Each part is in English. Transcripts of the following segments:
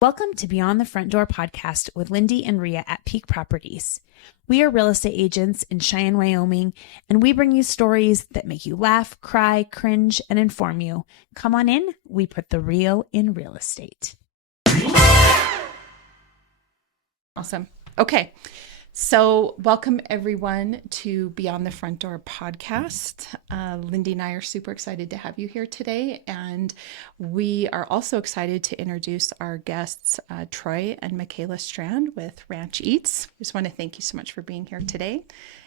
Welcome to Beyond the Front Door podcast with Lindee and Rhea at Peak Properties. We are real estate agents in Cheyenne, Wyoming, and we bring you stories that make you laugh, cry, cringe, and inform you. Come on in. We put the real in real estate. Awesome. Okay. So welcome everyone to Beyond the Front Door podcast. Lindee and I are super excited to have you here today. And we are also excited to introduce our guests, Troy and Michaela Strand with Ranch Eats. Just want to thank you so much for being here today.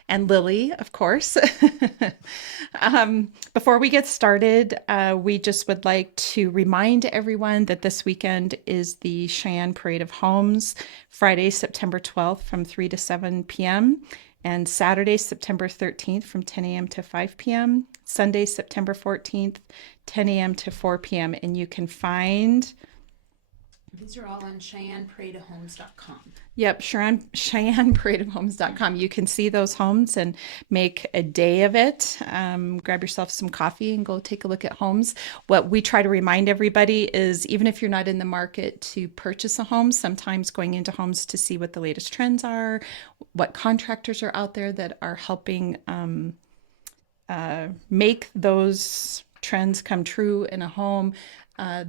And Lily, of course. Before we get started, we just would like to remind everyone that this weekend is the Cheyenne Parade of Homes, Friday, September 12th from 3 to 7 p.m. and Saturday, September 13th from 10 a.m. to 5 p.m. Sunday, September 14th, 10 a.m. to 4 p.m. And you can find... These are all on CheyenneParadeOfHomes.com. Yep, CheyenneParadeOfHomes.com. You can see those homes and make a day of it. Grab yourself some coffee and go take a look at homes. What we try to remind everybody is even if you're not in the market to purchase a home, sometimes going into homes to see what the latest trends are, what contractors are out there that are helping make those trends come true in a home.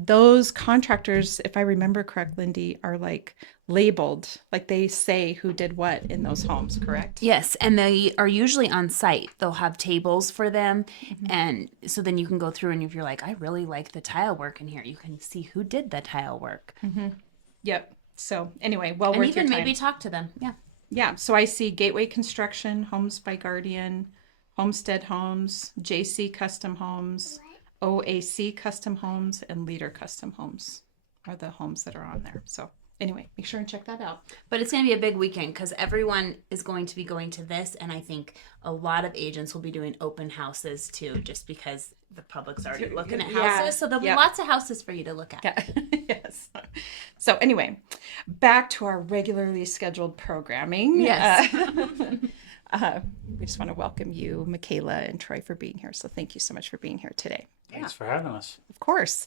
Those contractors, if I remember correct, Lindee, are like labeled, like they say who did what in those homes, correct? Yes, and they are usually on site. They'll have tables for them, and so then you can go through and if you're like, I really like the tile work in here, you can see who did the tile work. Yep. So anyway, well, And worth even your time. maybe talk to them. Yeah. Yeah. So I see Gateway Construction, Homes by Guardian, Homestead Homes, JC Custom Homes, OAC Custom Homes, and Leader Custom Homes are the homes that are on there. So anyway, make sure and check that out. But it's going to be a big weekend because everyone is going to be going to this. And I think a lot of agents will be doing open houses too, just because the public's already looking at houses. Yeah. So there'll be Yep. lots of houses for you to look at. Yeah. Yes. So anyway, back to our regularly scheduled programming. Yes. We just want to welcome you, Michaela and Troy, for being here. So thank you so much for being here today. Thanks for having us. Of course.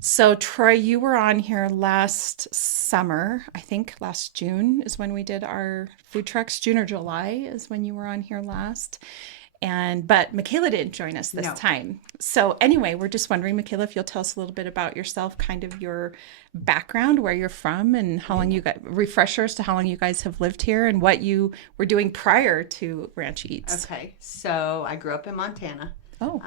So Troy, you were on here last summer. I think last June is when we did our food trucks. June or July is when you were on here last. But Michaela didn't join us this time. So anyway, we're just wondering, Michaela, if you'll tell us a little bit about yourself, kind of your background, where you're from, and how long you got refreshers to how long you guys have lived here and what you were doing prior to Ranch Eats. Okay, so I grew up in Montana. Oh.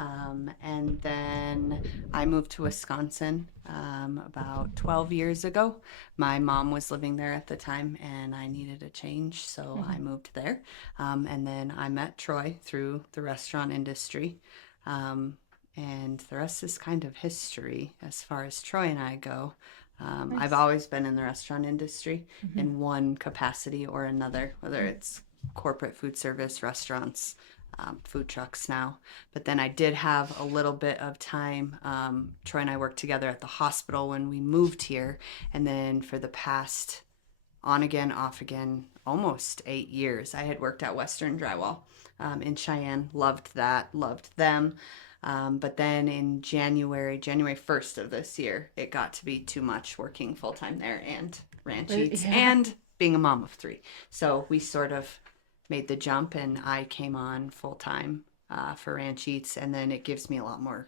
And then I moved to Wisconsin about 12 years ago. My mom was living there at the time and I needed a change, so I moved there. And then I met Troy through the restaurant industry. And the rest is kind of history as far as Troy and I go. Nice. I've always been in the restaurant industry in one capacity or another, whether it's corporate food service, restaurants, food trucks now. But then I did have a little bit of time. Troy and I worked together at the hospital when we moved here. And then for the past on again, off again, almost 8 years, I had worked at Western Drywall in Cheyenne. Loved that, loved them. But then in January 1st of this year, it got to be too much working full-time there and Ranch Eats and being a mom of 3. So we sort of made the jump and I came on full-time for Ranch Eats, and then it gives me a lot more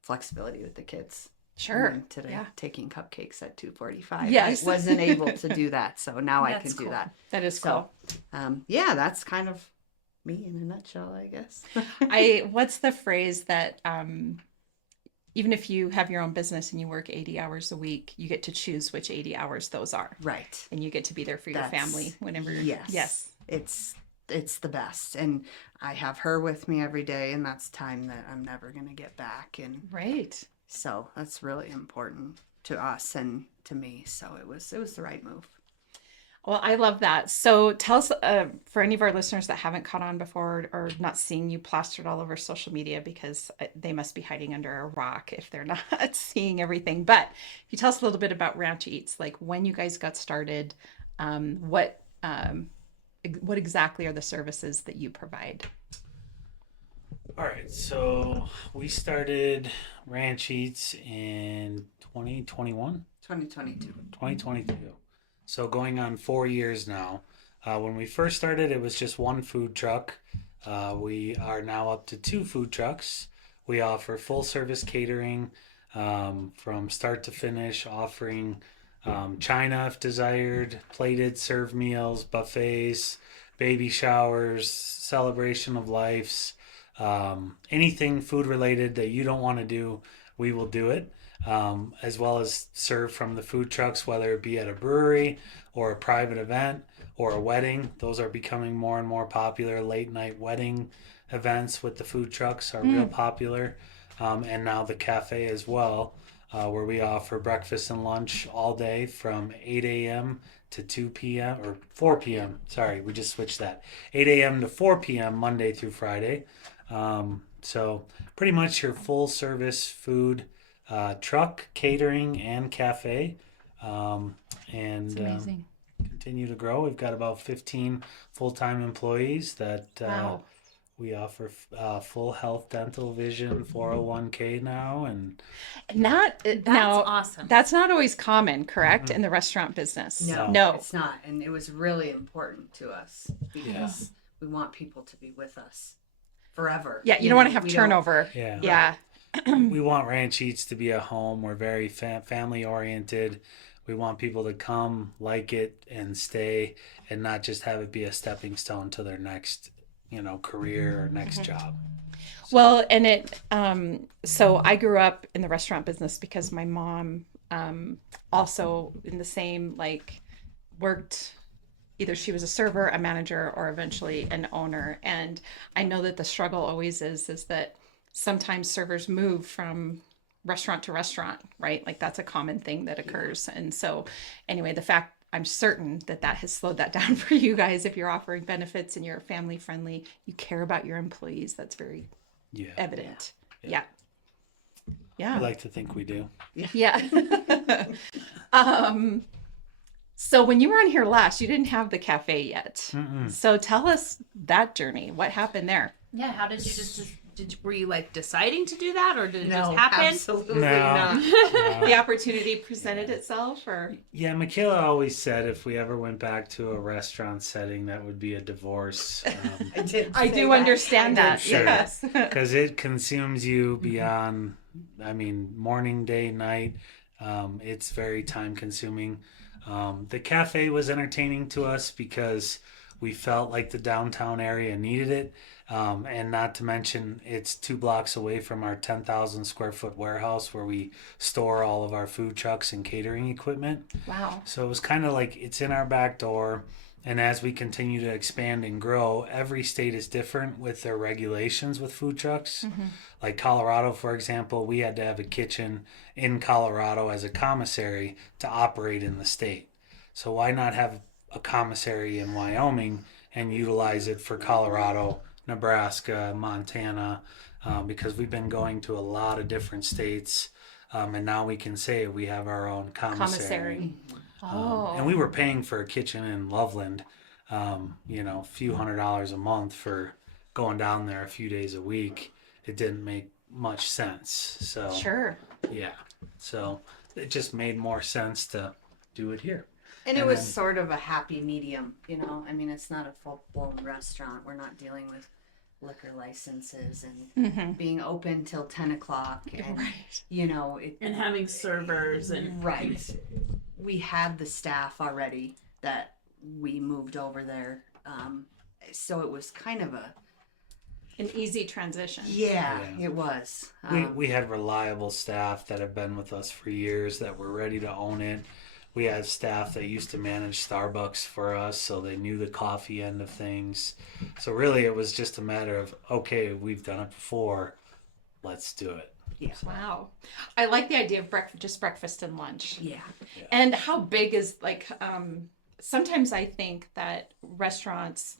flexibility with the kids. Sure. Today, Yeah. taking cupcakes at 2:45. Yes. I wasn't able to do that, so now I can That's do cool. that. That is So, cool. yeah, that's kind of me in a nutshell, I guess. What's the phrase that even if you have your own business and you work 80 hours a week, you get to choose which 80 hours those are. Right. And you get to be there for your That's- family whenever you're... Yes. It's the best. And I have her with me every day, and that's time that I'm never going to get back. And Right. so that's really important to us and to me. So it was the right move. Well, I love that. So tell us, for any of our listeners that haven't caught on before or not seeing you plastered all over social media, because they must be hiding under a rock if they're not seeing everything. But if you tell us a little bit about Ranch Eats, like when you guys got started, what exactly are the services that you provide? All right, so we started Ranch Eats in 2021. 2022. 2022. So going on 4 years now. When we first started, it was just one food truck. We are now up to 2 food trucks. We offer full service catering from start to finish, offering china if desired, plated served meals, buffets, baby showers, celebration of lives, anything food related that you don't want to do, we will do it. As well as serve from the food trucks, whether it be at a brewery or a private event or a wedding. Those are becoming more and more popular. Late night wedding events with the food trucks are real popular. And now the cafe as well, where we offer breakfast and lunch all day from 8 a.m. to 2 p.m. or 4 p.m. Sorry, we just switched that. 8 a.m. to 4 p.m. Monday through Friday. So pretty much your full service food truck, catering, and cafe. And Amazing. continue to grow. We've got about 15 full-time employees that Wow. we offer full health, dental, vision, 401k now. And And that That's now awesome. that's not always common, correct, in the restaurant business. No, it's not. And it was really important to us because we want people to be with us forever. Yeah, you don't want to have we turnover. yeah. Yeah. We want Ranch Eats to be a home. We're very family oriented. We want people to come, like it, and stay, and not just have it be a stepping stone to their next, career or next job. Well, and so I grew up in the restaurant business because my mom also in the same, worked, either she was a server, a manager, or eventually an owner. And I know that the struggle always is that sometimes servers move from restaurant to restaurant, right? Like that's a common thing that occurs. And so anyway, I'm certain that has slowed that down for you guys. If you're offering benefits and you're family friendly, you care about your employees. That's very evident. Yeah. I like to think we do. Yeah. So when you were on here last, you didn't have the cafe yet. So tell us that journey. What happened there? Yeah, how did you were you deciding to do that, or did it just No, happen? absolutely No. not. The opportunity presented itself, or? Yeah, Michaela always said if we ever went back to a restaurant setting, that would be a divorce. I do understand that. Sure. Yes. Because it consumes you beyond, morning, day, night. It's very time consuming. The cafe was entertaining to us because we felt like the downtown area needed it. And not to mention, it's 2 blocks away from our 10,000 square foot warehouse where we store all of our food trucks and catering equipment. Wow. So it was kind of like it's in our back door. And as we continue to expand and grow, every state is different with their regulations with food trucks. Like Colorado, for example, we had to have a kitchen in Colorado as a commissary to operate in the state. So why not have a commissary in Wyoming and utilize it for Colorado, Nebraska, Montana, because we've been going to a lot of different states, and now we can say we have our own commissary. And we were paying for a kitchen in Loveland, a few $100s a month for going down there a few days a week. It didn't make much sense. So Sure. yeah, so it just made more sense to do it here. And it was sort of a happy medium, it's not a full-blown restaurant. We're not dealing with liquor licenses and being open till 10 o'clock. And, And having servers and right. We had the staff already that we moved over there. So it was kind of An easy transition. Yeah. It was. We had reliable staff that have been with us for years that were ready to own it. We had staff that used to manage Starbucks for us, so they knew the coffee end of things. So really it was just a matter of, okay, we've done it before, let's do it. Yeah. Wow. I like the idea of just breakfast and lunch. Yeah. And how big is sometimes I think that restaurants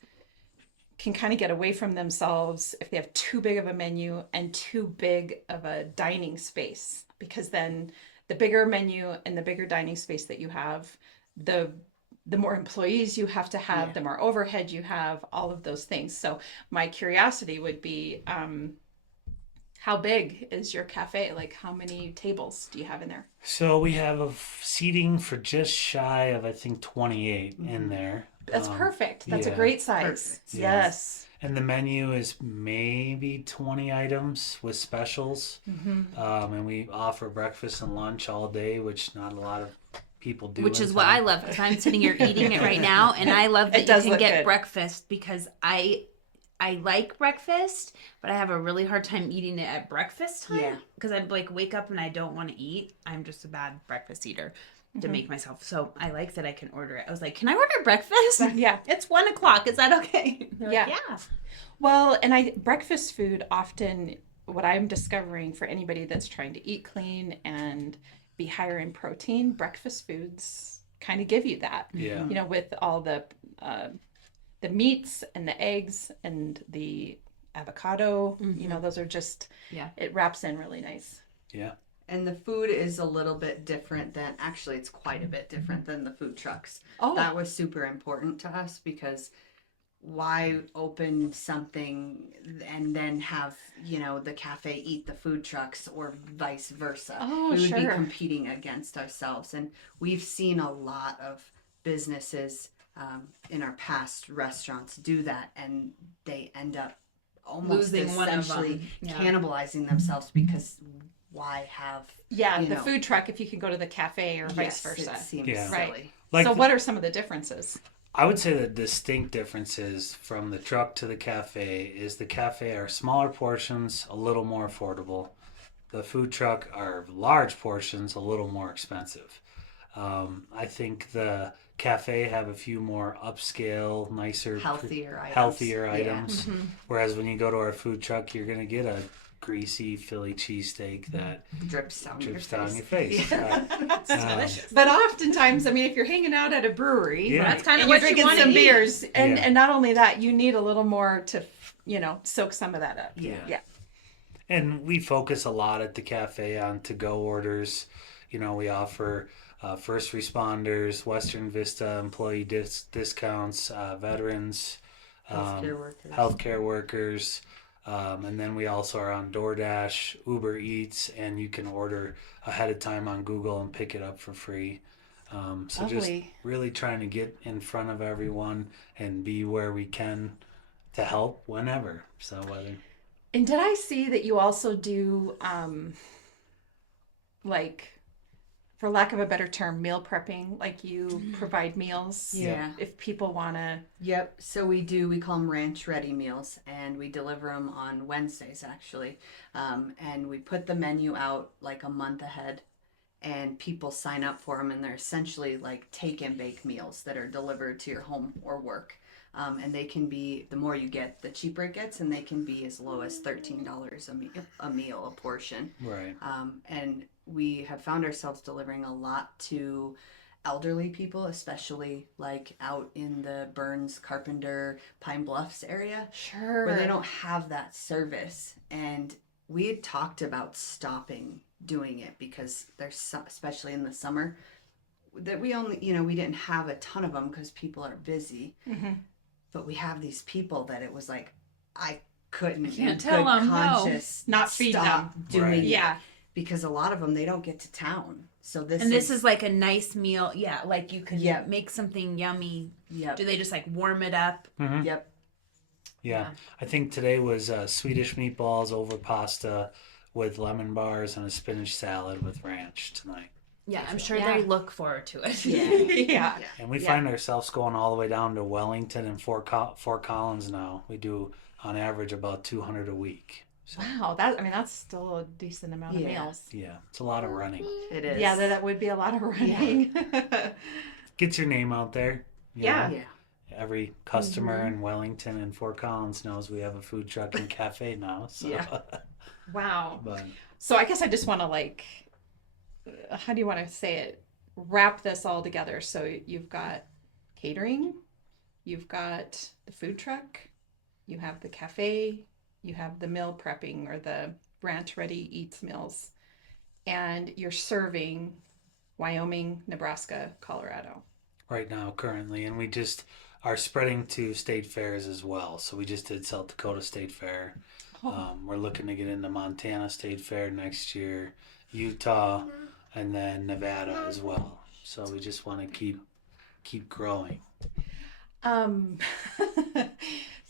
can kind of get away from themselves if they have too big of a menu and too big of a dining space, because then the bigger menu and the bigger dining space that you have, the more employees you have to have, the more overhead you have, all of those things. So my curiosity would be, How big is your cafe? Like, how many tables do you have in there? So we have a seating for just shy of, I think, 28 in there. That's perfect. That's a yeah. great size. Perfect. Yes. And the menu is maybe 20 items with specials. And we offer breakfast and lunch all day, which not a lot of people do. Which in is what town. I love, because I'm sitting here eating it right now, and I love that It does you can look get good. breakfast, because I like breakfast, but I have a really hard time eating it at breakfast time. Yeah. Because I like wake up and I don't want to eat. I'm just a bad breakfast eater to make myself. So I like that I can order it. I was like, can I order breakfast? Yeah. It's 1:00. Is that okay? They're Yeah. like, yeah. Well, and breakfast food often, what I'm discovering for anybody that's trying to eat clean and be higher in protein, breakfast foods kind of give you that. Yeah. You know, with all the meats and the eggs and the avocado, you know, those are just, Yeah. it wraps in really nice. Yeah. And the food is a little bit different than, actually, it's quite a bit different than the food trucks. Oh. That was super important to us, because why open something and then have, you know, the cafe eat the food trucks, or vice versa? Oh, we would be sure. competing against ourselves. And we've seen a lot of businesses in our past restaurants do that, and they end up almost Losing one of essentially them. Yeah. cannibalizing themselves, because why have Yeah, you the know, food truck if you can go to the cafe or vice versa. It seems Yeah. Right. silly. Like So the- what are some of the differences? I would say the distinct differences from the truck to the cafe is the cafe are smaller portions, a little more affordable. The food truck are large portions, a little more expensive. I think the cafe have a few more upscale, nicer, Healthier items. healthier Yeah. items. Whereas when you go to our food truck, you're gonna get a greasy Philly cheesesteak that Drips down drips your down face. your face. Delicious. But oftentimes, I mean, if you're hanging out at a brewery, Yeah. That's kind of and you're what you drinking want to some eat. beers, and Yeah. and not only that, you need a little more to, you know, soak some of that up. Yeah. Yeah. And we focus a lot at the cafe on to-go orders. You know, we offer first responders, Western Vista employee discounts, veterans, Healthcare workers. healthcare workers, and then we also are on DoorDash, Uber Eats, and you can order ahead of time on Google and pick it up for free. So just Lovely. really trying to get in front of everyone and be where we can to help whenever. So whether And did I see that you also do, like, for lack of a better term, meal prepping? Like you provide meals. Yeah. If people want to. Yep. So we call them ranch ready meals, and we deliver them on Wednesdays, actually. And we put the menu out like a month ahead, and people sign up for them, and they're essentially like take and bake meals that are delivered to your home or work. And they can be, the more you get, the cheaper it gets, and they can be as low as $13 a meal, a portion. right. And we have found ourselves delivering a lot to elderly people, especially like out in the Burns, Carpenter, Pine Bluffs area, Sure. where they don't have that service. And we had talked about stopping doing it, because there's especially in the summer that we only, we didn't have a ton of them because people are busy. Mm-hmm. But we have these people that it was like, I couldn't can't in tell good 'em no. conscience Not feed stop them. doing Right. it. Yeah. Because a lot of them, they don't get to town. So this is like a nice meal. Yeah, like you could Yep. make something yummy. Yep. Do they just like warm it up? Mhm. Yep. Yeah. I think today was Swedish meatballs over pasta with lemon bars and a spinach salad with ranch tonight. Yeah, I'm sure Yeah. they look forward to it. Yeah. And we Yeah. find ourselves going all the way down to Wellington and Fort Collins now. We do on average about 200 a week. So, Wow. That's still a decent amount of Yeah. meals. yeah, it's a lot of running. It is. Yeah, that would be a lot of running. Gets your name out there. you Yeah. know. Yeah. Every customer in Wellington and Fort Collins knows we have a food truck and cafe now. So. Yeah. Wow. But So I guess I just want to how do you want to say it? Wrap this all together. So you've got catering, you've got the food truck, you have the cafe, you have the meal prepping or the ranch ready eats meals, and you're serving Wyoming, Nebraska, Colorado. right now currently, and we just are spreading to state fairs as well. So we just did South Dakota State Fair. We're looking to get into Montana State Fair next year, Utah, and then Nevada as well. So we just want to keep growing.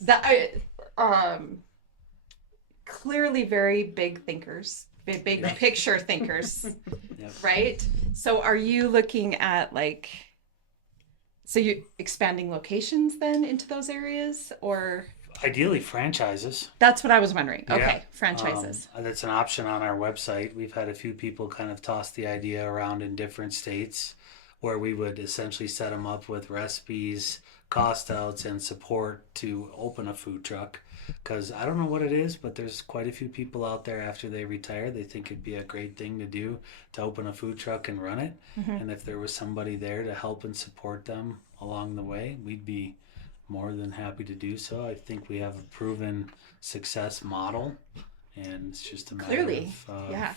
That clearly very big thinkers, big picture thinkers, Yep. right? So are you looking at like, so you expanding locations then into those areas, or? Ideally, franchises. That's what I was wondering. Yeah. Okay, franchises. That's an option on our website. We've had a few people kind of toss the idea around in different states where we would essentially set them up with recipes, cost outs, and support to open a food truck. Because I don't know what it is, but there's quite a few people out there after they retire, they think it'd be a great thing to do to open a food truck and run it. And if there was somebody there to help and support them along the way, we'd be more than happy to do so. I think we have a proven success model, and it's just a matter Clearly, of yeah.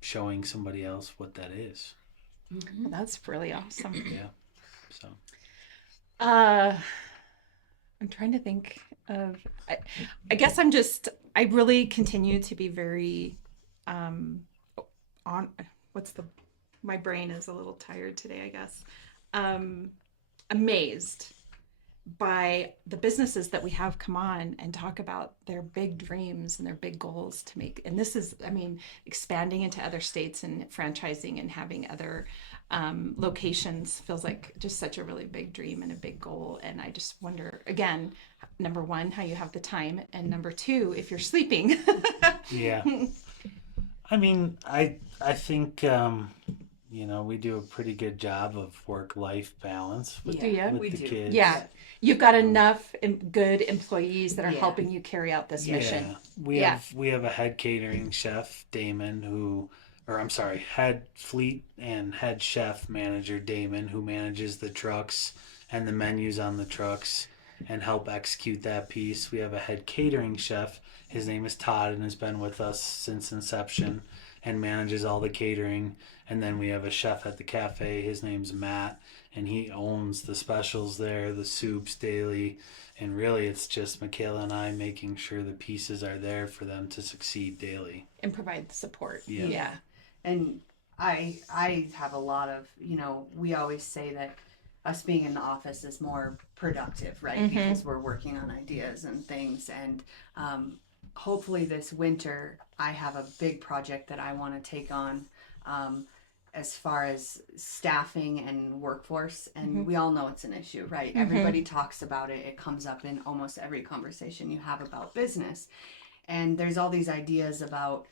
showing somebody else what that is. Well, that's really awesome. Yeah. So I'm trying to think of, I guess I really continue to be very, my brain is a little tired today, I guess. Amazed by the businesses that we have come on and talk about their big dreams and their big goals to make. And this is, I mean, expanding into other states and franchising and having other locations feels like just such a really big dream and a big goal. And I just wonder, again, number one, how you have the time, and number two, if you're sleeping. yeah. I mean, I think we do a pretty good job of work-life balance with, Do you? with We the do. kids. Yeah. You've got enough good employees that are Yeah. helping you carry out this mission. We have a head catering chef, Damon, head fleet and head chef manager, Damon, who manages the trucks and the menus on the trucks and help execute that piece. We have a head catering chef. His name is Todd and has been with us since inception and manages all the catering. And then we have a chef at the cafe. His name's Matt, and he owns the specials there, the soups daily. And really, it's just Michaela and I making sure the pieces are there for them to succeed daily. And provide the support. Yeah. Yeah. And I have a lot of, we always say that us being in the office is more productive, right? Because we're working on ideas and things. And hopefully this winter, I have a big project that I want to take on as far as staffing and workforce. And we all know it's an issue, right? Everybody talks about it. It comes up in almost every conversation you have about business. And there's all these ideas about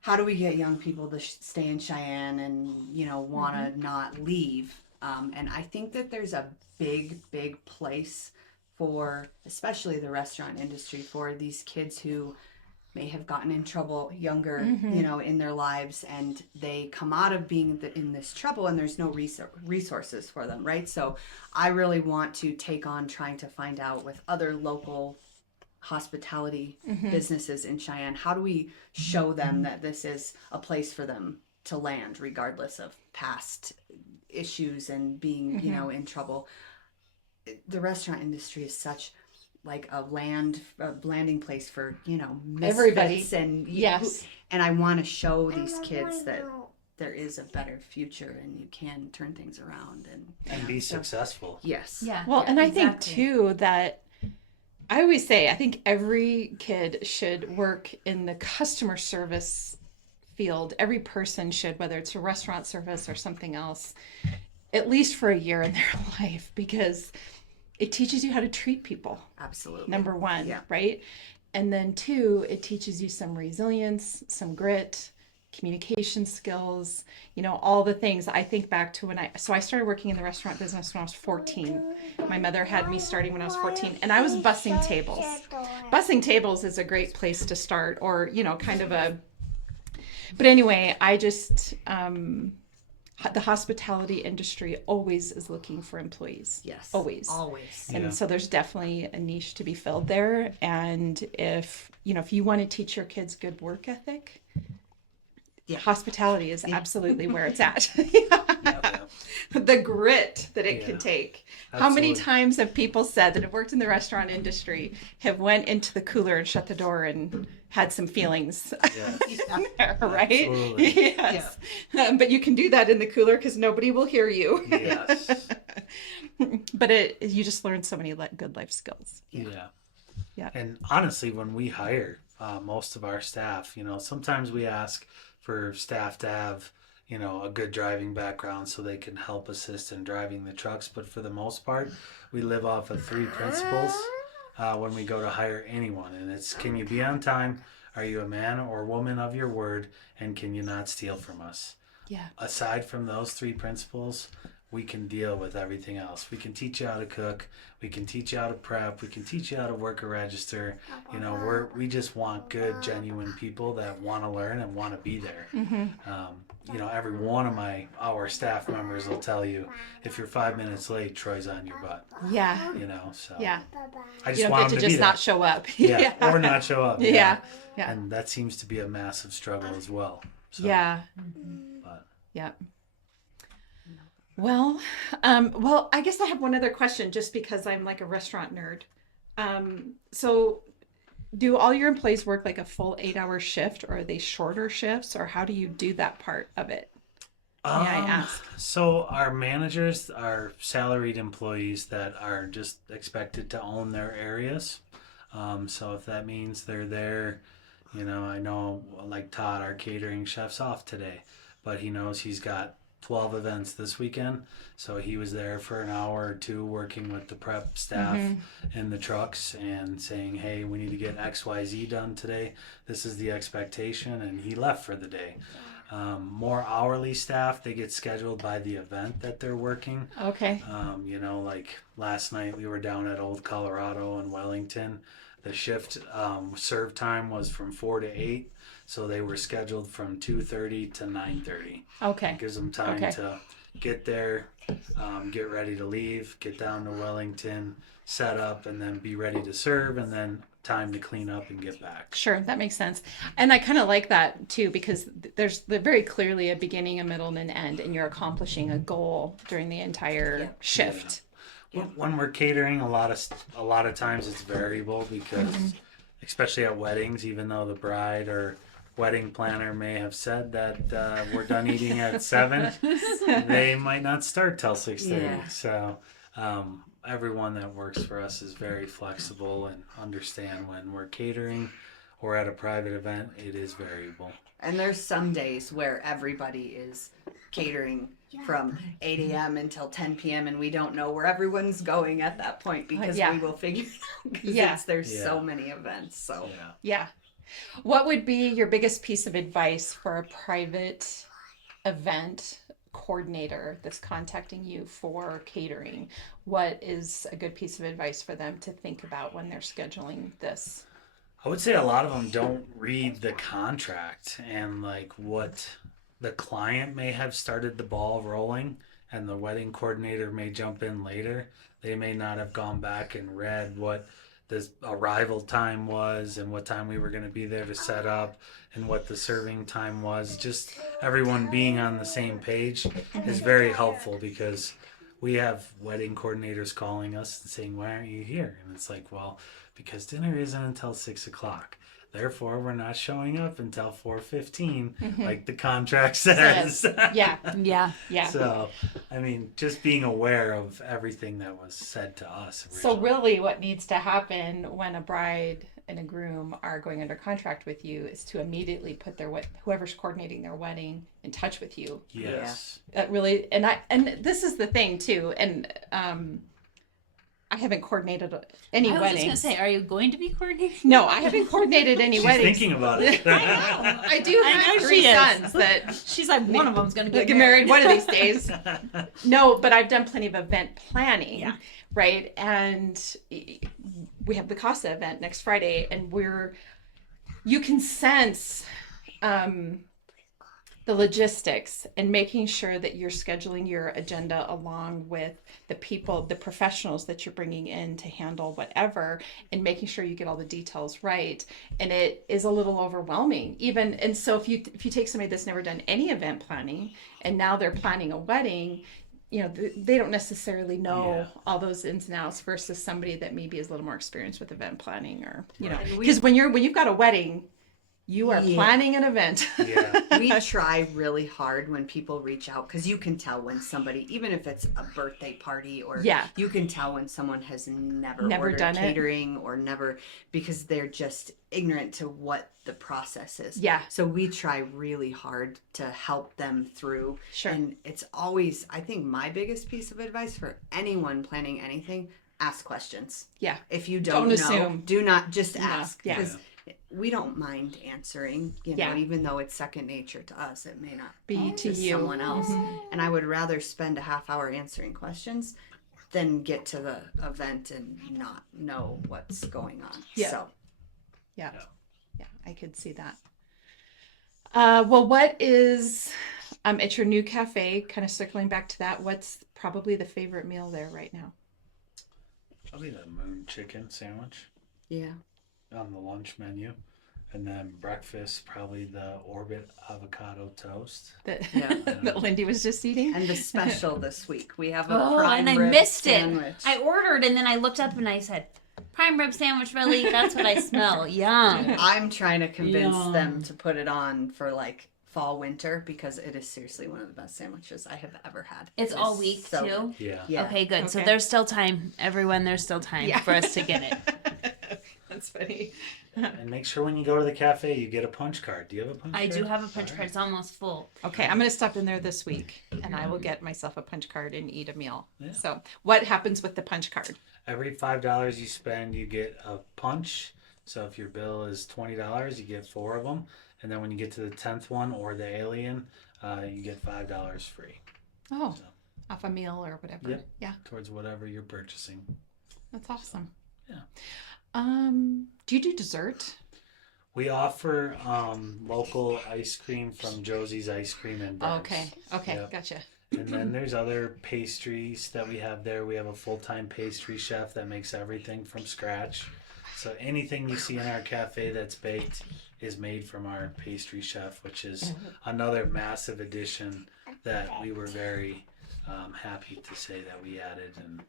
how do we get young people to stay in Cheyenne and, want to not leave. And I think that there's a big place for, especially the restaurant industry, for these kids who may have gotten in trouble younger, in their lives, and they come out of being in this trouble and there's no resources for them, right? So I really want to take on trying to find out with other local hospitality businesses in Cheyenne, how do we show them that this is a place for them to land regardless of past issues and being, in trouble. The restaurant industry is such like a landing place for, Everybody. misfits and Yes. and I want to show these kids that there is a better future and you can turn things around and be successful. Yes. Yeah. Well, and I think exactly. too that I always say, I think every kid should work in the customer service field. Every person should, whether it's a restaurant service or something else, at least for a year in their life, because it teaches you how to treat people. Absolutely. Number one, Yeah. right? And then two, it teaches you some resilience, some grit, communication skills, all the things. I think back to when I started working in the restaurant business when I was 14. My mother had me starting when I was 14, and I was bussing tables. Bussing tables is a great place to start, or, but anyway, I just, the hospitality industry always is looking for employees. Yes. Always. Yeah. And so there's definitely a niche to be filled there. And if you want to teach your kids good work ethic, hospitality is absolutely where it's at. Yeah. The grit that it can Yeah. take. How many Absolutely. times have people said that have worked in the restaurant industry have went into the cooler and shut the door and had some feelings? Yes. Right? Absolutely. Yes. But you can do that in the cooler because nobody will hear you. Yes. But you just learn so many good life skills. Yeah. Yeah. And honestly, when we hire most of our staff, sometimes we ask for staff to have, a good driving background so they can help assist in driving the trucks. But for the most part, we live off of 3 principles when we go to hire anyone. And it's, can you be on time? Are you a man or woman of your word? And can you not steal from us? Yeah. Aside from those 3 principles, we can deal with everything else. We can teach you how to cook. We can teach you how to prep. We can teach you how to work a register. We just want good, genuine people that want to learn and want to be there. Every one of our staff members will tell you, if you're 5 minutes late, Troy's on your butt. Yeah. So Yeah. I just You don't want get to them to be just there. not show up. Yeah, or not show up. Yeah. Yeah. And that seems to be a massive struggle as well. So, Yeah. But, Yeah. Well, I guess I have one other question just because I'm like a restaurant nerd. So do all your employees work like a full 8-hour shift, or are they shorter shifts, or how do you do that part of it? May I ask? So our managers are salaried employees that are just expected to own their areas. So if that means they're there, I know like Todd, our catering chef's off today, but he knows he's got 12 events this weekend. So he was there for an hour or 2 working with the prep staff in the trucks and saying, hey, we need to get XYZ done today. This is the expectation. And he left for the day. More hourly staff, they get scheduled by the event that they're working. Okay. Like last night we were down at Old Colorado in Wellington. The shift serve time was from 4 to 8. So they were scheduled from 2:30 to 9:30. Okay. It gives them time to get there, get ready to leave, get down to Wellington, set up, and then be ready to serve, and then time to clean up and get back. Sure, that makes sense. And I kind of like that too, because there's very clearly a beginning, a middle, and an end, and you're accomplishing a goal during the entire shift. Yeah. When we're catering, a lot of times it's variable because, especially at weddings, even though the bride or wedding planner may have said that we're done eating at 7, they might not start till 6:30. Yeah. So everyone that works for us is very flexible and understand when we're catering or at a private event, it is variable. And there's some days where everybody is catering from 8 a.m. until 10 p.m. and we don't know where everyone's going at that point because we will figure it out because there's so many events. So Yeah. What would be your biggest piece of advice for a private event coordinator that's contacting you for catering? What is a good piece of advice for them to think about when they're scheduling this? I would say a lot of them don't read the contract and like what the client may have started the ball rolling and the wedding coordinator may jump in later. They may not have gone back and read what the arrival time was and what time we were going to be there to set up and what the serving time was. Just everyone being on the same page is very helpful because we have wedding coordinators calling us and saying, why aren't you here? And it's like, well, because dinner isn't until 6 o'clock. Therefore, we're not showing up until 4:15, like the contract says. Yeah. So, I mean, just being aware of everything that was said to us originally. So really what needs to happen when a bride and a groom are going under contract with you is to immediately put whoever's coordinating their wedding in touch with you. Yes. That really, and this is the thing too, and I haven't coordinated any I was weddings. just going to say, are you going to be coordinating? No, I haven't coordinated any She's weddings. thinking about it. I do I have know 3 she is. sons that She's like, one of them's going to get get married one of these days. No, but I've done plenty of event planning, Yeah. right? And we have the Casa event next Friday, and you can sense the logistics and making sure that you're scheduling your agenda along with the people, the professionals that you're bringing in to handle whatever, and making sure you get all the details right. And it is a little overwhelming even. And so if you take somebody that's never done any event planning and now they're planning a wedding, you know, they don't necessarily know all those ins and outs versus somebody that maybe is a little more experienced with event planning, or, you know, because when you've got a wedding, you are planning an event. Yeah. We try really hard when people reach out, because you can tell when somebody, even if it's a birthday party, or you can tell when someone has never ordered done catering or never, because they're just ignorant to what the process is. Yeah. So we try really hard to help them through. Sure. And it's always, I think my biggest piece of advice for anyone planning anything, ask questions. Yeah. If you don't know, assume. do not just ask. Yeah. Because we don't mind answering, you know, even though it's second nature to us, it may not be to you, someone else. And I would rather spend a half hour answering questions than get to the event and not know what's going on. Yeah. So, yeah, I could see that. Well, what is, at your new cafe, kind of circling back to that, what's probably the favorite meal there right now? Probably the moon chicken sandwich yeah. on the lunch menu. And then breakfast, probably the Orbit avocado toast. That Lindee was just eating? And the special this week, we have a Oh, prime and I rib missed sandwich. it. I ordered and then I looked up and I said, prime rib sandwich, really? That's what I smell. Yum. I'm trying to convince them to put it on for like fall, winter, because it is seriously one of the best sandwiches I have ever had. It's It all is week so too? good. Yeah. Okay, good. So Okay. there's still time. Everyone, there's still time for us to get it. That's funny. And make sure when you go to the cafe, you get a punch card. Do you have a punch I card? do have a punch card. It's almost full. Okay, I'm going to stop in there this week and I will get myself a punch card and eat a meal. Yeah. So, what happens with the punch card? Every $5 you spend, you get a punch. So if your bill is $20, you get 4 of them. And then when you get to the 10th one or the alien, you get $5 free. Oh, So, off a meal or whatever. Yep. Yeah, towards whatever you're purchasing. that's awesome. Yeah. Do you do dessert? We offer local ice cream from Josie's Ice Cream and Burns. Okay, Yep. gotcha. And then there's other pastries that we have there. We have a full-time pastry chef that makes everything from scratch. So anything you see in our cafe that's baked is made from our pastry chef, which is another massive addition that we were very happy to say that we added. And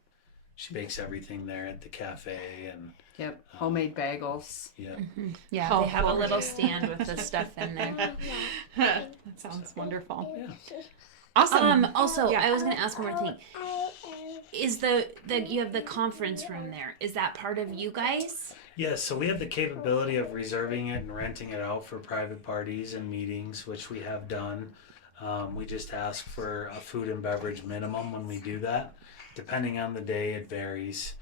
she bakes everything there at the cafe. And Yep. Homemade bagels. yeah, Yeah, Oh, they have a Lord. little stand with the stuff in there. That sounds wonderful. yeah. Awesome. Also, Yeah. I was going to ask one more thing. Is the you have the conference room there? Is that part of you guys? Yes, so we have the capability of reserving it and renting it out for private parties and meetings, which we have done. We just ask for a food and beverage minimum when we do that. Depending on the day, it varies.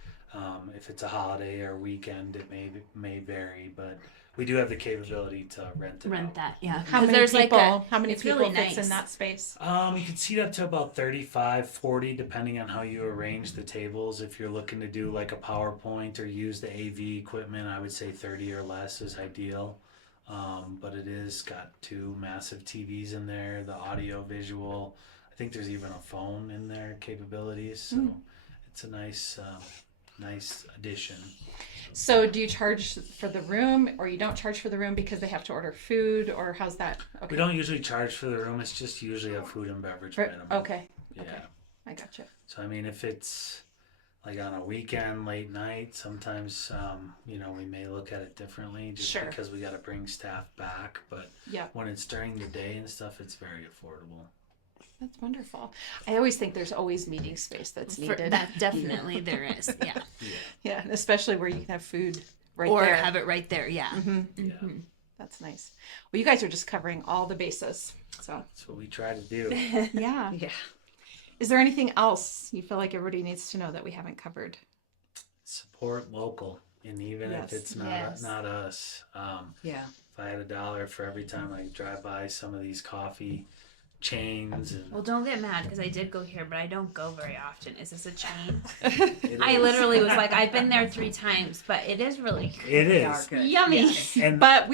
If it's a holiday or weekend, it may vary, but we do have the capability to rent it Rent out. that, yeah. How 'Cause many there's people? like a, how many it's people really fits nice. in that space? You can seat up to about 35, 40, depending on how you arrange the tables. If you're looking to do like a PowerPoint or use the AV equipment, I would say 30 or less is ideal. But it is got 2 massive TVs in there, the audio, visual. I think there's even a phone in there capabilities. So it's a nice addition. So, do you charge for the room, or you don't charge for the room because they have to order food, or how's that? Okay. We don't usually charge for the room. It's just usually a food and beverage minimum. Okay. Yeah. Okay. I gotcha. So I mean, if it's like on a weekend, late night, sometimes we may look at it differently just Sure. because we got to bring staff back. But Yeah. when it's during the day and stuff, it's very affordable. That's wonderful. I always think there's always meeting space that's needed. That definitely there is, yeah. Yeah, and especially where you can have food right Or there. have it right there, yeah. Yeah, That's nice. Well, you guys are just covering all the bases. So, that's what we try to do. yeah. Yeah. Is there anything else you feel like everybody needs to know that we haven't covered? Support local, and even Yes. if it's not Yes. not us. Yeah. If I had $1 for every time I drive by some of these coffee chains and Well, don't get mad because I did go here, but I don't go very often. Is this a chain? it I is- literally was like, I've been there 3 times, but it is really it They are is. good. yummy. And But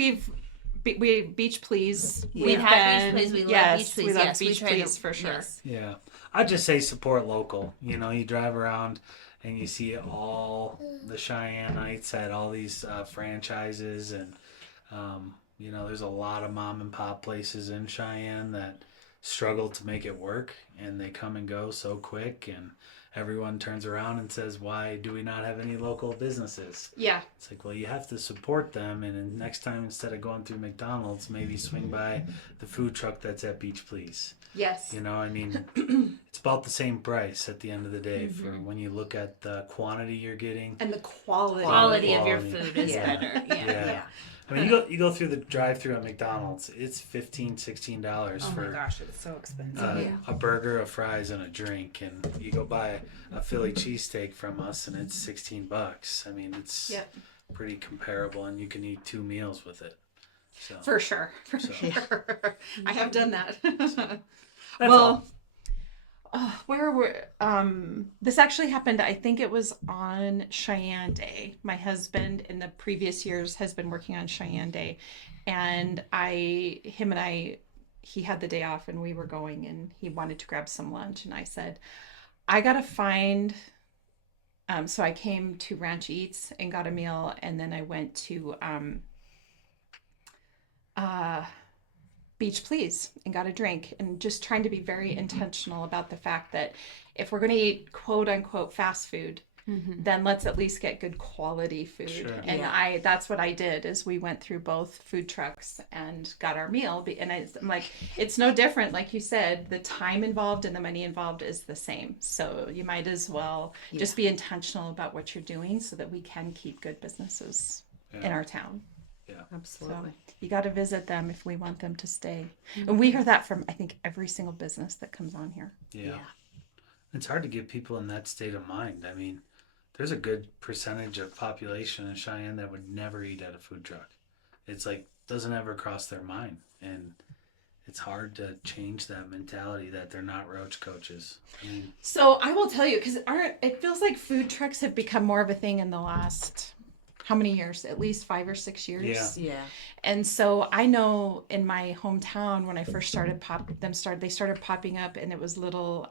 we Beach Please. We've had Beach Please. We love Beach Please. We love Yes, Beach Please for sure. Yes. Yeah. I'd just say support local. You know, you drive around and you see all the Cheyenneites at all these franchises, and you know, there's a lot of mom and pop places in Cheyenne that struggle to make it work, and they come and go so quick, and everyone turns around and says, why do we not have any local businesses? Yeah. It's like, well, you have to support them, and then next time, instead of going through McDonald's, maybe swing by the food truck that's at Beach Please. Yes. You know, I mean, it's about the same price at the end of the day for when you look at the quantity you're getting. And the quality. Quality of your food is better. Yeah. I mean, you go through the drive-through at McDonald's, it's $15-16 Oh for my gosh, it's so expensive. a burger, a fries, and a drink. And you go buy a Philly cheesesteak from us, and it's $16. I mean, it's pretty comparable, and you can eat 2 meals with it. So, For sure. I have done that. that's well, all. where were this actually happened, I think it was on Cheyenne Day. My husband in the previous years has been working on Cheyenne Day, and he had the day off, and we were going, and he wanted to grab some lunch, and I said, I gotta find so I came to Ranch Eats and got a meal, and then I went to Beach Please and got a drink, and just trying to be very intentional about the fact that if we're going to eat quote unquote fast food, then let's at least get good quality food. Sure. And that's what I did, is we went through both food trucks and got our meal. And I'm like, it's no different. Like you said, the time involved and the money involved is the same. So you might as well just be intentional about what you're doing so that we can keep good businesses in our town. Yeah, Absolutely. So you got to visit them if we want them to stay. And we hear that from, I think, every single business that comes on here. yeah. It's hard to get people in that state of mind. I mean, there's a good percentage of population in Cheyenne that would never eat at a food truck. It's like, doesn't ever cross their mind. And it's hard to change that mentality that they're not roach coaches. I mean, So I will tell you, because it feels like food trucks have become more of a thing in the last, how many years? At least 5 or 6 years. Yeah. And so I know in my hometown when I first started they started popping up, and it was little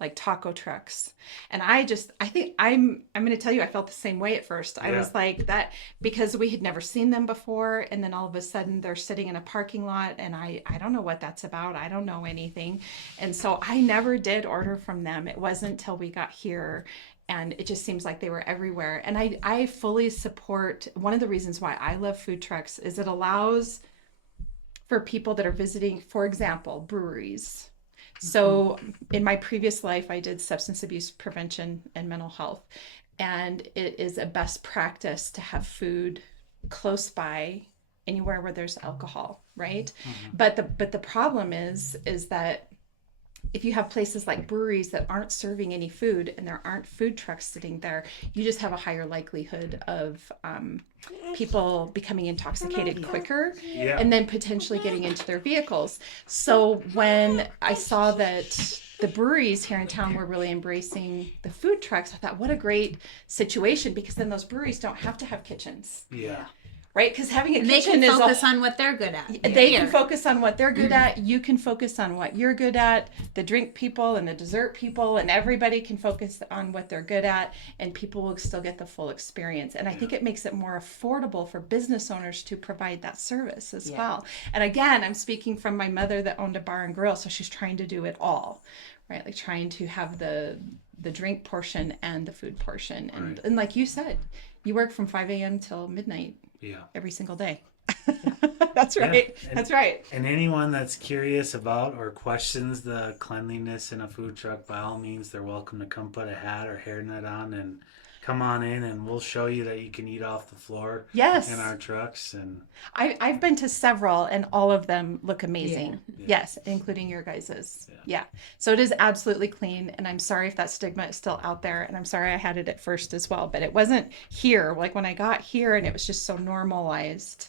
like taco trucks. And I think I'm going to tell you, I felt the same way at first. I was like that, because we had never seen them before, and then all of a sudden they're sitting in a parking lot, and I don't know what that's about. I don't know anything. And so I never did order from them. It wasn't till we got here. And it just seems like they were everywhere. And I fully support, one of the reasons why I love food trucks is it allows for people that are visiting, for example, breweries. So in my previous life, I did substance abuse prevention and mental health. And it is a best practice to have food close by anywhere where there's alcohol, right? But the problem is that if you have places like breweries that aren't serving any food and there aren't food trucks sitting there, you just have a higher likelihood of people becoming intoxicated quicker and then potentially getting into their vehicles. So when I saw that the breweries here in town were really embracing the food trucks, I thought, what a great situation, because then those breweries don't have to have kitchens. yeah. Right? Because having a They kitchen can is focus on what they're good at. They can focus on what they're good at. You can focus on what you're good at. The drink people and the dessert people and everybody can focus on what they're good at, and people will still get the full experience. And I think it makes it more affordable for business owners to provide that service as well. And again, I'm speaking from my mother that owned a bar and grill, so she's trying to do it all, right? Like trying to have the drink portion and the food portion. And like you said, you work from 5 a.m. till midnight. Yeah. Every single day. That's right. And, That's right. And anyone that's curious about or questions the cleanliness in a food truck, by all means, they're welcome to come put a hat or hairnet on and come on in, and we'll show you that you can eat off the floor Yes. in our trucks. And I've been to several, and all of them look amazing. Yeah. Yes, including your guys's. Yeah. So it is absolutely clean, and I'm sorry if that stigma is still out there, and I'm sorry I had it at first as well, but it wasn't here. Like when I got here, and it was just so normalized,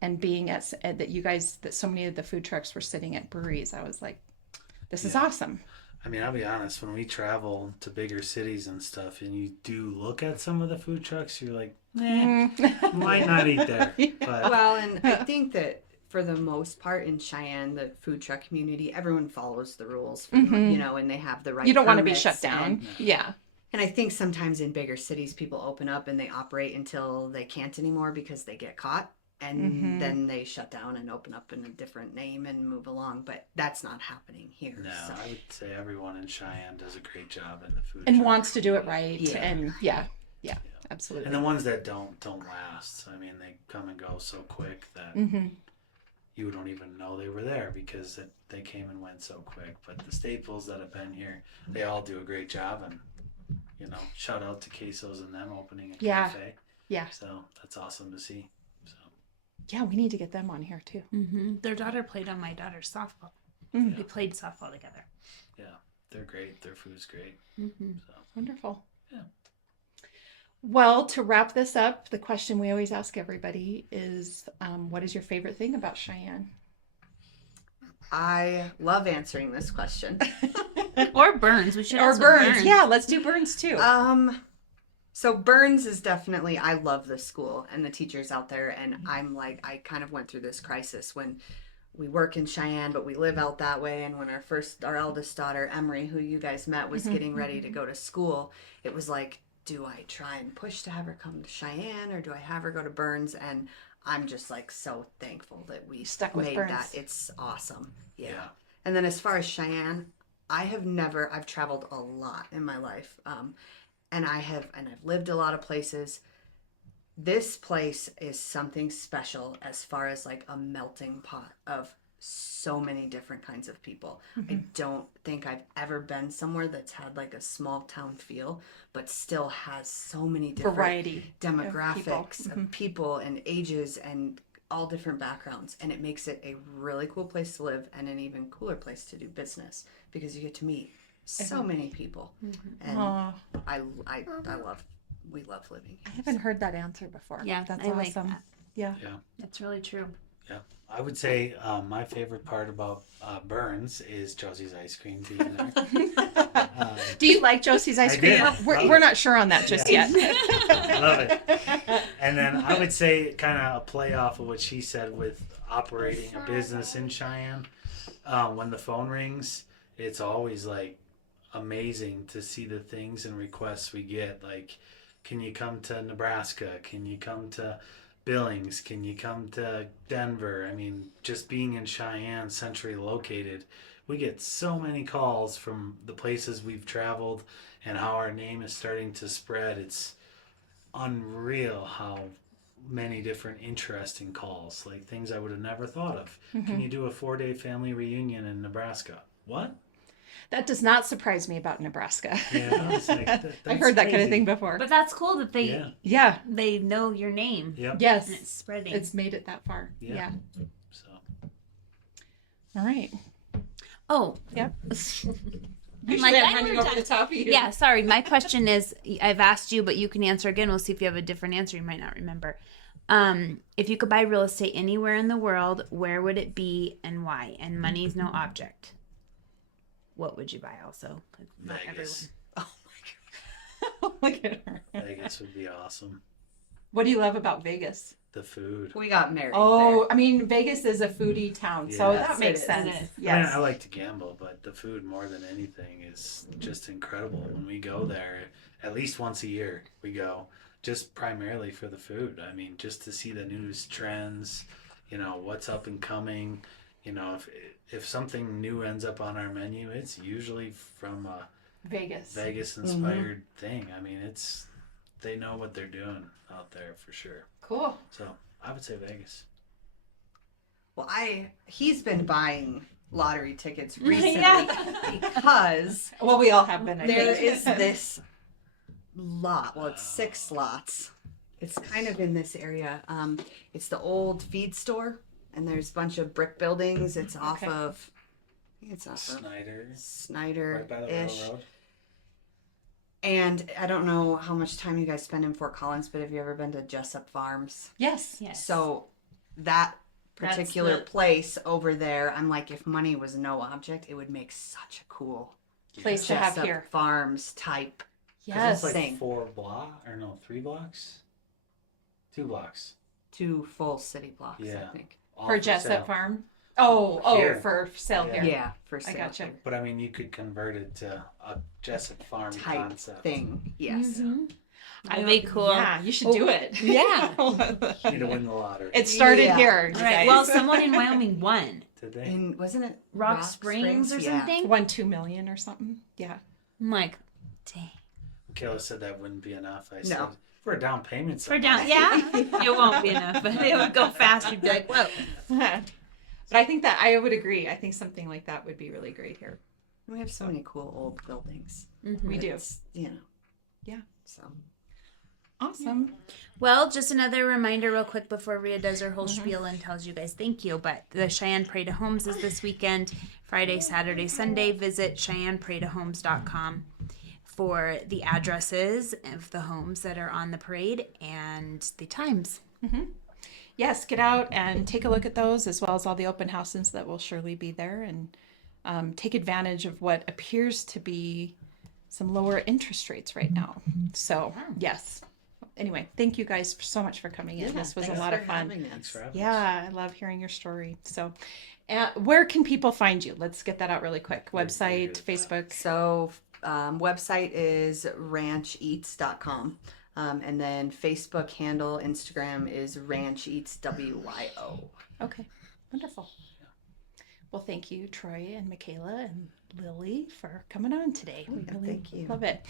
and being at that you guys, that so many of the food trucks were sitting at breweries, I was like, this is awesome. I mean, I'll be honest, when we travel to bigger cities and stuff and you do look at some of the food trucks, you're like, might not eat there. But Well, and I think that for the most part in Cheyenne, the food truck community, everyone follows the rules, for, you know, and they have the right. You don't want to be permits shut down. Yeah. And I think sometimes in bigger cities, people open up and they operate until they can't anymore because they get caught. And then they shut down and open up in a different name and move along. But that's not happening here. no, So. I would say everyone in Cheyenne does a great job in the food And truck. wants to do it right. Yeah. And yeah, absolutely. And the ones that don't last. I mean, they come and go so quick that you don't even know they were there because they came and went so quick. But the staples that have been here, they all do a great job. And, you know, shout out to Quesos and them opening a cafe. Yeah. So that's awesome to see. So Yeah, we need to get them on here too. Their daughter played on my daughter's softball. Mm. They played softball together. yeah, they're great. Their food's great. So Wonderful. Yeah. Well, to wrap this up, the question we always ask everybody is, what is your favorite thing about Cheyenne? I love answering this question. Or Burns. We should Or ask Burns. Yeah, let's do Burns too. So Burns is definitely, I love the school and the teachers out there. And I'm like, I kind of went through this crisis when we work in Cheyenne, but we live out that way. And when our eldest daughter, Emery, who you guys met, was getting ready to go to school, it was like, do I try and push to have her come to Cheyenne or do I have her go to Burns? And I'm just like so thankful that we Stuck with made Burns. that. It's awesome. Yeah. Yeah. And then as far as Cheyenne, I've traveled a lot in my life. And I've lived a lot of places. This place is something special as far as like a melting pot of so many different kinds of people. I don't think I've ever been somewhere that's had like a small town feel, but still has so many different Variety of demographics of people and ages and all different backgrounds. And it makes it a really cool place to live and an even cooler place to do business because you get to meet so many people. And Aw. we love living I here. haven't heard that answer before. Yeah, That's I awesome. like that. Yeah. Yeah. That's really true. Yeah. I would say my favorite part about Burns is Josie's ice cream being there. Do you like Josie's ice I cream? did. We're Love we're it. not sure on that just yet. Love it. And then I would say kind of a play off of what she said with operating a business in Cheyenne. When the phone rings, it's always like amazing to see the things and requests we get. Like, can you come to Nebraska? Can you come to Billings? Can you come to Denver? I mean, just being in Cheyenne, centrally located, we get so many calls from the places we've traveled and how our name is starting to spread. It's unreal how many different interesting calls, like things I would have never thought of. Can you do a 4-day family reunion in Nebraska? What? That does not surprise me about Nebraska. Yeah, it's like, I've that's heard that kind of crazy. thing before. But that's cool that they Yeah. Yeah. they know your name Yep. Yes. and it's spreading. It's made it that far. Yeah. Yeah. So All right. oh, Yep. I'm like, I'm I running were over done. the top of you. Yeah, sorry. My question is, I've asked you, but you can answer again. We'll see if you have a different answer. You might not remember. If you could buy real estate anywhere in the world, where would it be and why? And money's no object. What would you buy also? 'Cause not Vegas. Look at her. Vegas would be awesome. What do you love about Vegas? The food. We got married Oh, there. I mean, Vegas is a foodie town, so Yes, that makes it is. sense. It is. I mean, Yes. I like to gamble, but the food more than anything is just incredible. When we go there, at least once a year, we go just primarily for the food. I mean, just to see the news trends, you know, what's up and coming. You know, if something new ends up on our menu, it's usually from a Vegas. Vegas inspired thing. I mean, they know what they're doing out there for sure. Cool. So I would say Vegas. Well, he's been buying lottery tickets recently Yeah. because Well, we all have been. I there think. is this lot. Well, it's 6 lots. It's kind of in this area. It's the old feed store, and there's a bunch of brick buildings. It's off Okay. of, I think it's off of Snyder, Snyder-ish. right by the railroad. And I don't know how much time you guys spend in Fort Collins, but have you ever been to Jessup Farms? Yes. Yes. So that That's particular the- place over there, I'm like, if money was no object, it would make such a cool place to have Jessup here. Farms type. 'Cause Yes. it's like Thing. 3 blocks? 2 blocks. 2 full city blocks, Yeah. I think. All For sale. Jessup Farm. Here. For sale Yeah. here. Yeah, for sale. gotcha. But I mean, you could convert it to a Jessup Farm Type concept. thing. Yes. That'd be cool. Yeah, you should do it. Yeah. You need to win the lottery. It started Yeah. here. All right. Well, someone in Wyoming won. Did they? And wasn't it Rock Springs or Yeah. something? Won 2 million or something. Yeah. I'm like, dang. Kayla said that wouldn't be enough. I No. said, for a down payment. For down, yeah, it won't be enough, but it would go fast. You'd be like, whoa. But I think that I would agree. I think something like that would be really great here. We have so many cool old buildings. We do. It's, you know. Yeah. So Awesome. Well, just another reminder real quick before Rhea does her whole spiel and tells you guys thank you. But the Cheyenne Parade of Homes is this weekend, Friday, Saturday, Sunday. Visit CheyenneParadeOfHomes.com for the addresses of the homes that are on the parade and the times. Yes, get out and take a look at those as well as all the open houses that will surely be there, and take advantage of what appears to be some lower interest rates right now. So, yes. Anyway, thank you guys so much for coming in. This was a thanks lot of for fun. having Thanks us. for having us. Yeah, I love hearing your story. So, where can people find you? Let's get that out really quick. Website, Facebook. So website is rancheats.com. And then Facebook handle, Instagram is rancheatswyo. Okay, wonderful. Well, thank you, Troy and Michaela and Lily, for coming on today. We really thank you. love it.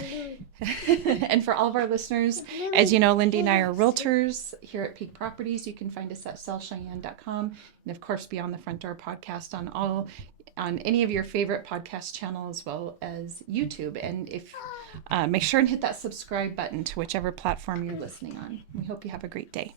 And for all of our listeners, as you know, Lindee and I are realtors here at Peak Properties. You can find us at sellcheyenne.com, and of course, Beyond the Front Door podcast on any of your favorite podcast channels, as well as YouTube. And if make sure and hit that subscribe button to whichever platform you're listening on. We hope you have a great day.